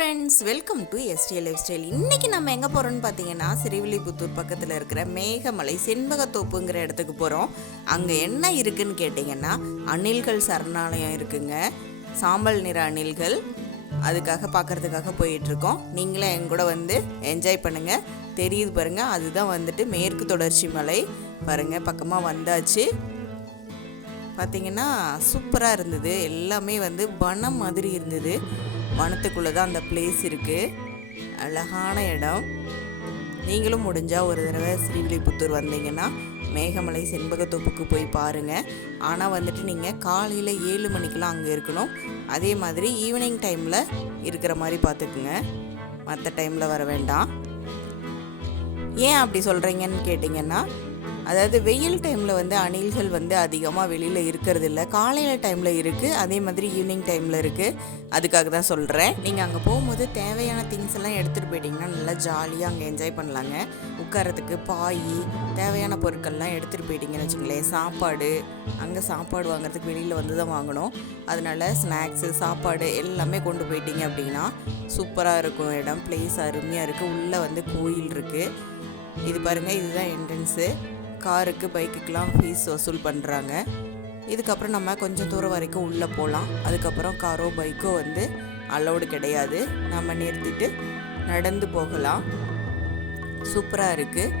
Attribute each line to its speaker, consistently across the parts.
Speaker 1: Friends welcome to STL lifestyle இன்றைக்கி நம்ம எங்கே போகிறோம்னு பார்த்தீங்கன்னா சிறுவில்லிபுத்தூர் பக்கத்தில் இருக்கிற மேகமலை செண்பகத்தோப்புங்கிற இடத்துக்கு போகிறோம் அங்கே என்ன இருக்குன்னு கேட்டிங்கன்னா அணில்கள் சரணாலயம் இருக்குங்க. சாம்பல் நிற அணில்கள். அதுக்காக பார்க்கறதுக்காக போயிட்டுருக்கோம். நீங்களே என் கூட வந்து என்ஜாய் பண்ணுங்கள் தெரியுது பாருங்கள் அதுதான் வந்துட்டு மேற்கு தொடர்ச்சி மலை. பாருங்கள் பக்கமாக வந்தாச்சு. பார்த்தீங்கன்னா சூப்பராக இருந்தது. எல்லாமே வந்து வனம் மாதிரி இருந்தது. வனத்துக்குள்ளே தான் அந்த பிளேஸ் இருக்குது அழகான இடம். நீங்களும் முடிஞ்சால் ஒரு தடவை ஸ்ரீவில்லிபுத்தூர் வந்தீங்கன்னா மேகமலை செண்பகத்தோப்புக்கு போய் பாருங்கள் ஆனால் வந்துட்டு நீங்கள் காலையில் ஏழு மணிக்கெலாம் அங்கே இருக்கணும். அதே மாதிரி ஈவினிங் டைமில் இருக்கிற மாதிரி பார்த்துக்குங்க மற்ற டைமில் வர வேண்டாம். ஏன் அப்படி சொல்கிறீங்கன்னு கேட்டிங்கன்னா அதாவது வெயில் டைமில் வந்து அணில்கள் வந்து அதிகமாக வெளியில் இருக்கிறது இல்லை காலையில் டைமில் இருக்குது அதே மாதிரி ஈவினிங் டைமில் இருக்குது அதுக்காக தான் சொல்கிறேன் நீங்கள் அங்கே போகும்போது தேவையான திங்ஸ் எல்லாம் எடுத்துகிட்டு போயிட்டீங்கன்னா நல்லா ஜாலியாக அங்கே என்ஜாய் பண்ணலாங்க. உட்காரத்துக்கு பாய் தேவையான பொருட்கள்லாம் எடுத்துகிட்டு போயிட்டீங்கன்னு வச்சுங்களேன் சாப்பாடு அங்கே சாப்பாடு வாங்குறதுக்கு வெளியில் வந்து தான் வாங்கணும். அதனால ஸ்நாக்ஸு சாப்பாடு எல்லாமே கொண்டு போயிட்டீங்க அப்படின்னா சூப்பராக இருக்கும். இடம் பிளேஸ் அருமையாக இருக்குது உள்ளே வந்து கோயில் இருக்குது இது பாருங்கள் இதுதான் என்ட்ரன்ஸு காருக்கு பைக்குக்கெலாம் ஃபீஸ் வசூல் பண்ணுறாங்க இதுக்கப்புறம் நம்ம கொஞ்சம் தூரம் வரைக்கும் உள்ளே போகலாம் அதுக்கப்புறம் காரோ பைக்கோ வந்து அலௌடு கிடையாது. நம்ம நிறுத்திட்டு நடந்து போகலாம். சூப்பராக இருக்குது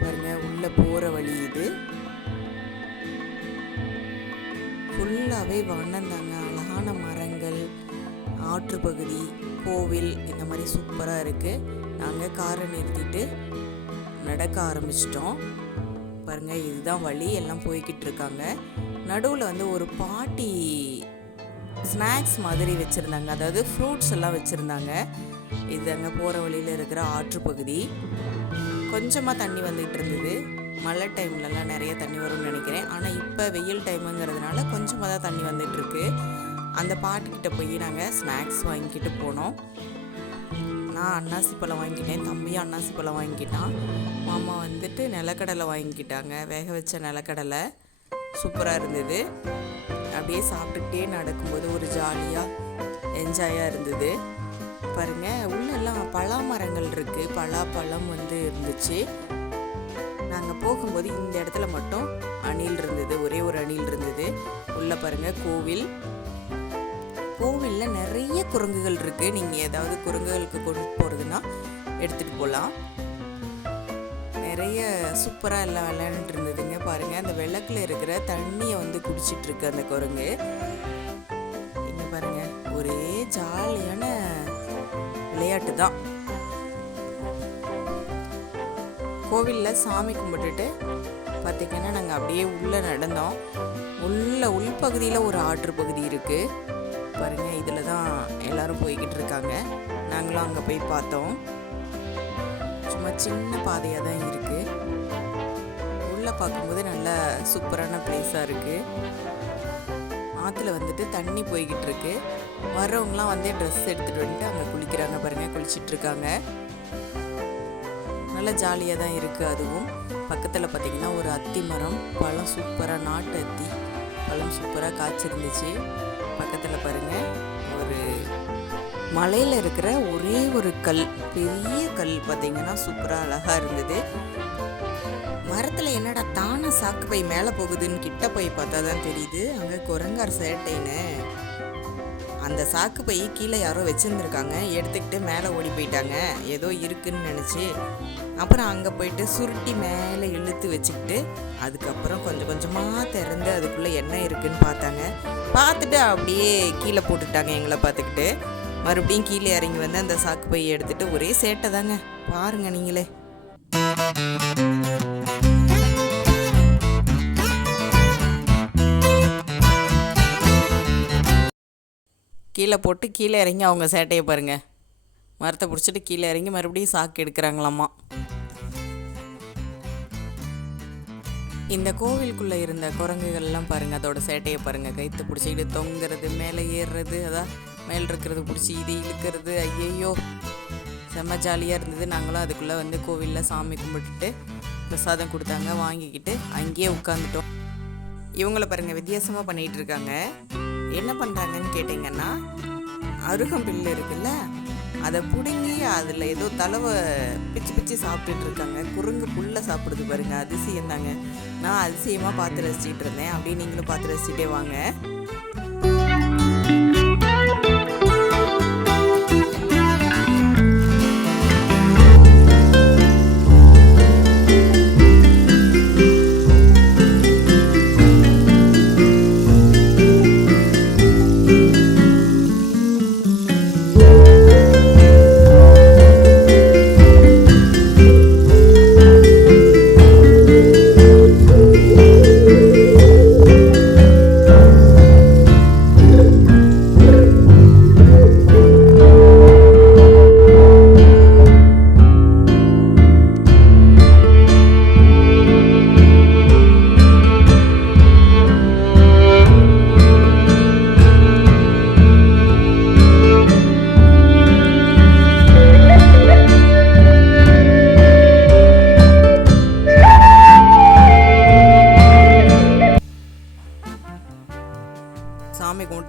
Speaker 1: பாருங்கள் உள்ளே போகிற வழி இது. ஃபுல்லாகவே வண்ணந்தாங்க அழகான மரங்கள் ஆற்று பகுதி கோவில் இந்த மாதிரி சூப்பராக இருக்குது நாங்கள் காரை நிறுத்திட்டு நடக்க ஆரம்பிச்சிட்டோம். பாருங்கள் இதுதான் வழி எல்லாம் போய்கிட்டு இருக்காங்க நடுவில் வந்து ஒரு பாட்டி ஸ்நாக்ஸ் மாதிரி வச்சுருந்தாங்க. அதாவது ஃப்ரூட்ஸ் எல்லாம் வச்சுருந்தாங்க. இது அங்கே போகிற வழியில் இருக்கிற ஆற்று பகுதி. கொஞ்சமாக தண்ணி வந்துகிட்டு இருந்தது மழை டைம்லலாம் நிறைய தண்ணி வரும்னு நினைக்கிறேன். ஆனால் இப்போ வெயில் டைமுங்கிறதுனால கொஞ்சமாக தான் தண்ணி வந்துட்டுருக்கு அந்த பாட்டுக்கிட்ட போய் நாங்கள் ஸ்நாக்ஸ் வாங்கிக்கிட்டு போனோம். நான் அன்னாசி பழம் வாங்கிட்டேன். தம்பியும் அன்னாசி பழம் வாங்கிட்டான். மாமா வந்துட்டு நிலக்கடலை வாங்கிக்கிட்டாங்க. வேக வச்ச நிலக்கடலை. சூப்பராக இருந்தது. அப்படியே சாப்பிட்டுக்கிட்டே நடக்கும்போது ஒரு ஜாலியாக என்ஜாயாக இருந்தது. பாருங்கள் உள்ளெல்லாம் பலா மரங்கள் இருக்குது பலாப்பழம் வந்து இருந்துச்சு. நாங்கள் போகும்போது இந்த இடத்துல மட்டும் அணில் இருந்தது. ஒரே ஒரு அணில் இருந்தது. உள்ளே பாருங்க கோவில். கோவிலில் நிறைய குரங்குகள் இருக்குது நீங்கள் ஏதாவது குரங்குகளுக்கு கொண்டு போகிறதுனா எடுத்துகிட்டு போகலாம் நிறைய சூப்பராக எல்லாம் விளையாண்டுட்டு இருந்ததுங்க. பாருங்கள் அந்த விளக்கில் இருக்கிற தண்ணியை வந்து குடிச்சிட்ருக்கு அந்த குரங்கு. இங்கே பாருங்கள் ஒரே ஜாலியான விளையாட்டு தான். கோவிலில் சாமி கும்பிட்டுட்டு பார்த்திங்கன்னா நாங்கள் அப்படியே உள்ளே நடந்தோம். உள்ள உள்பகுதியில் ஒரு ஆற்று பகுதி இருக்குது பாருங்கள் இதில் தான் எல்லாரும் போய்கிட்டு இருக்காங்க. நாங்களும் அங்கே போய் பார்த்தோம். சும்மா சின்ன பாதையாக தான் இருக்குது உள்ளே பார்க்கும்போது நல்லா சூப்பரான பிளேஸாக இருக்குது ஆற்றுல வந்துட்டு தண்ணி போய்கிட்டு இருக்கு. வர்றவங்களாம் வந்து ட்ரெஸ் எடுத்துகிட்டு வந்துட்டு அங்கே குளிக்கிறாங்க பாருங்கள் குளிச்சிட்ருக்காங்க நல்லா ஜாலியாக தான் இருக்குது அதுவும். பக்கத்தில் பார்த்திங்கன்னா ஒரு அத்தி மரம் பழம் சூப்பராக நாட்டு அத்தி. பழம் சூப்பராக காய்ச்சிருந்துச்சு. பக்கத்தில் பாருங்கள் ஒரு மலையில் இருக்கிற ஒரே ஒரு கல் பெரிய கல் பார்த்தீங்கன்னா சூப்பராக அழகாக இருந்தது. மரத்தில் என்னடா தானே சாக்கு பை மேலே போகுதுன்னு கிட்ட போய் பார்த்தா தான் தெரியுது. அங்கே குரங்கார் சேட்டைன்னு அந்த சாக்கு பை கீழே யாரோ வச்சுருந்துருக்காங்க. எடுத்துக்கிட்டு மேலே ஓடி போயிட்டாங்க. ஏதோ இருக்குன்னு நினச்சி. அப்புறம் அங்கே போயிட்டு சுருட்டி மேலே இழுத்து வச்சுக்கிட்டு அதுக்கப்புறம் கொஞ்சம் கொஞ்சமாக திறந்து அதுக்குள்ளே என்ன இருக்குன்னு பார்த்தாங்க. பார்த்துட்டு அப்படியே கீழே போட்டுட்டாங்க எங்களை பார்த்துக்கிட்டு. மறுபடியும் கீழே இறங்கி வந்து அந்த சாக்கு பையை எடுத்துகிட்டு ஒரே சேட்டை தாங்க. பாருங்கள் நீங்களே. கீழே போட்டு கீழே இறங்கி அவங்க சேட்டையை பாருங்க. மரத்தை பிடிச்சிட்டு கீழே இறங்கி மறுபடியும் சாக்கு எடுக்கிறாங்களாம்மா இந்த கோவிலுக்குள்ளே இருந்த குரங்குகள்லாம் பாருங்கள் அதோட சேட்டையை பாருங்கள் கைத்து பிடிச்சிக்கிட்டு தொங்குறது மேலே ஏறுறது அதான் மேலே இருக்கிறது பிடிச்சி இது இழுக்கிறது ஐயையோ. செம்ம ஜாலியாக இருந்தது. நாங்களும் அதுக்குள்ளே வந்து கோவிலில் சாமி கும்பிட்டுட்டு பிரசாதம் கொடுத்தாங்க வாங்கிக்கிட்டு அங்கேயே உட்காந்துட்டோம் இவங்கள பாருங்கள் வித்தியாசமாக பண்ணிகிட்டு இருக்காங்க. என்ன பண்ணுறாங்கன்னு கேட்டிங்கன்னா அருகம்பில் இருக்குல்ல அதை பிடுங்கி அதில் ஏதோ தலைவை பிச்சு பிச்சு சாப்பிட்டுட்டு இருக்காங்க. குரங்கு புல்ல சாப்பிடுது பாருங்க அதிசயம் தாங்க நான் அதிசயமாக பார்த்து ரசிச்சிட்டு இருந்தேன். அப்படியே நீங்களும் பார்த்து ரசிச்சிட்டே வாங்க.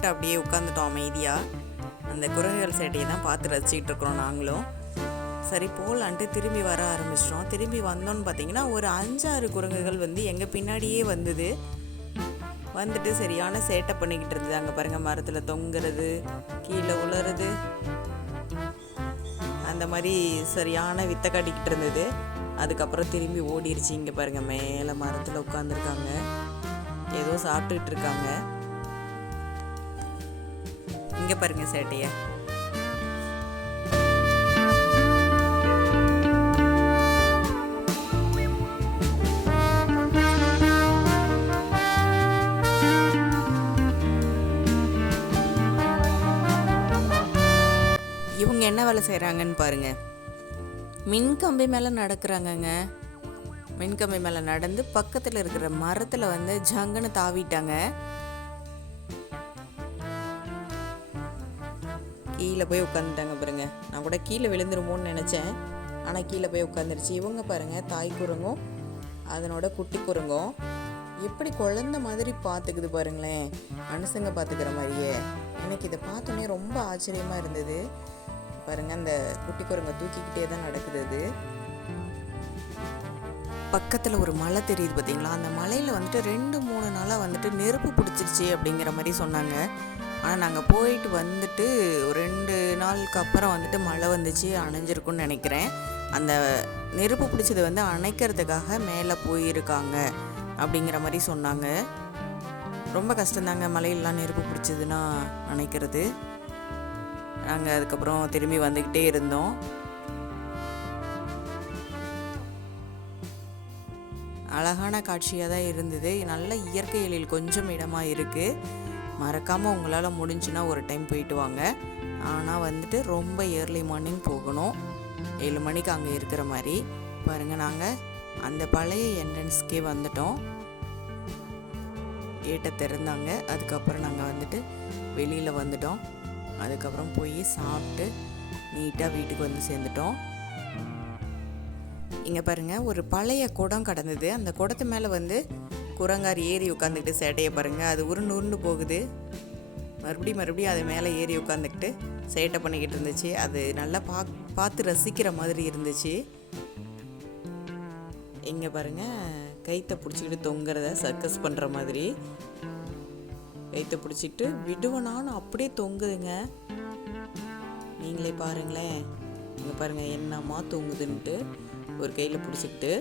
Speaker 1: சாமி அப்படியே உட்காந்துட்டோம் அமைதியாக அந்த குரங்குகள் சேட்டையை தான் பார்த்து ரசிச்சிக்கிட்டு இருக்கிறோம் நாங்களும். சரி போகலான்ட்டு திரும்பி வர ஆரம்பிச்சிட்டோம். திரும்பி வந்தோன்னு பார்த்தீங்கன்னா ஒரு அஞ்சாறு குரங்குகள் வந்து எங்கள் பின்னாடியே வந்தது. வந்துட்டு சரியான சேட்டை பண்ணிக்கிட்டு இருந்தது. அங்கே பாருங்கள் மரத்தில் தொங்குறது கீழே உளறது அந்த மாதிரி சரியான வித்தை காட்டிக்கிட்டு இருந்தது. அதுக்கப்புறம் திரும்பி ஓடிடுச்சு இங்கே பாருங்கள் மேலே மரத்தில் உட்காந்துருக்காங்க ஏதோ சாப்பிட்டுக்கிட்டு இருக்காங்க. இங்கே பாருங்க சேட்டைய. இவங்க என்ன வேலை செய்கிறாங்கன்னு பாருங்க. மின் கம்பி மேலே நடக்கிறாங்கங்க. மின் கம்பி மேலே நடந்து பக்கத்தில் இருக்கிற மரத்தில் வந்து ஜங்குன்னு தாவிட்டாங்க. கீழே போய் உட்காந்துட்டாங்க பாருங்க. நான் கூட கீழே விழுந்துருமோன்னு நினச்சேன். ஆனால் கீழே போய் உட்காந்துருச்சு இவங்க பாருங்க தாய் குரங்கும் அதனோட குட்டி குரங்கும். எப்படி குழந்த மாதிரி பார்த்துக்குது பாருங்களேன். மனுஷங்க பார்த்துக்கிற மாதிரியே. எனக்கு இதை பார்த்தோன்னே ரொம்ப ஆச்சரியமாக இருந்தது. பாருங்க அந்த குட்டி குரங்கை தூக்கிக்கிட்டே தான் நடக்குது அது. பக்கத்தில் ஒரு மலை தெரியுது பார்த்தீங்களா அந்த மலையில் வந்துட்டு ரெண்டு மூணு நாளாக வந்துட்டு நெருப்பு பிடிச்சிருச்சு அப்படிங்கிற மாதிரி சொன்னாங்க. ஆனால் நாங்கள் போயிட்டு வந்துட்டு ரெண்டு நாளுக்கு அப்புறம் வந்துட்டு மழை வந்துச்சு அணைஞ்சிருக்குன்னு நினைக்கிறேன். அந்த நெருப்பு பிடிச்சது வந்து அணைக்கிறதுக்காக மேலே போயிருக்காங்க அப்படிங்கிற மாதிரி சொன்னாங்க. ரொம்ப கஷ்டந்தாங்க மலையிலலாம் நெருப்பு பிடிச்சதுன்னா அணைக்கிறது. நாங்கள் அதுக்கப்புறம் திரும்பி வந்துக்கிட்டே இருந்தோம். அழகான காட்சியாக தான் இருந்தது. நல்ல இயற்கை எழில் கொஞ்சம் இடமாக இருக்குது மறக்காமல் உங்களால் முடிஞ்சுன்னா ஒரு டைம் போயிட்டு வாங்க. ஆனால் வந்துட்டு ரொம்ப ஏர்லி மார்னிங் போகணும். ஏழு மணிக்கு அங்கே இருக்கிற மாதிரி. பாருங்கள் நாங்கள் அந்த பழைய என்ட்ரன்ஸ்க்கே வந்துட்டோம். கேட்டை திறந்தாங்க. அதுக்கப்புறம் நாங்கள் வந்துட்டு வெளியில் வந்துட்டோம். அதுக்கப்புறம் போய் சாப்பிட்டு நீட்டாக வீட்டுக்கு வந்து சேர்ந்துட்டோம். இங்கே பாருங்க ஒரு பழைய குடம் கடந்தது. அந்த குடத்து மேலே வந்து குரங்கார் ஏறி உட்காந்துக்கிட்டு சேட்டையை பாருங்கள் அது உருண்டு உருண்டு போகுது. மறுபடியும் மறுபடியும் அது மேலே ஏறி உட்காந்துக்கிட்டு சேட்டை பண்ணிக்கிட்டு இருந்துச்சு. அது நல்லா பா பார்த்து ரசிக்கிற மாதிரி இருந்துச்சு. இங்கே பாருங்கள் கைத்தை பிடிச்சிக்கிட்டு தொங்குறத சர்க்கஸ் பண்ணுற மாதிரி. கைத்தை பிடிச்சிக்கிட்டு விடுவனான்னு அப்படியே தொங்குதுங்க. நீங்களே பாருங்களேன். இங்கே பாருங்கள் என்னம்மா தொங்குதுன்ட்டு ஒரு கையில் பிடிச்சிக்கிட்டு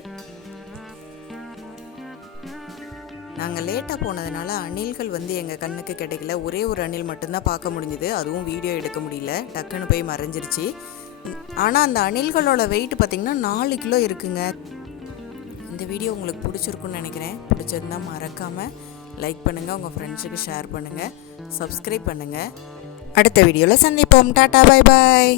Speaker 1: நாங்கள் லேட்டாக போனதுனால அணில்கள் வந்து எங்கள் கண்ணுக்கு கிடைக்கல. ஒரே ஒரு அணில் மட்டும்தான் பார்க்க முடிஞ்சுது. அதுவும் வீடியோ எடுக்க முடியல. டக்குன்னு போய் மறைஞ்சிருச்சு. ஆனால் அந்த அணில்களோட வெயிட் பார்த்திங்கன்னா நாலு கிலோ இருக்குங்க. இந்த வீடியோ உங்களுக்கு பிடிச்சிருக்குன்னு நினைக்கிறேன். பிடிச்சிருந்தா மறக்காமல் லைக் பண்ணுங்கள் உங்கள் ஃப்ரெண்ட்ஸுக்கு ஷேர் பண்ணுங்கள் சப்ஸ்கிரைப் பண்ணுங்கள் அடுத்த வீடியோவில் சந்திப்போம். Tata bye bye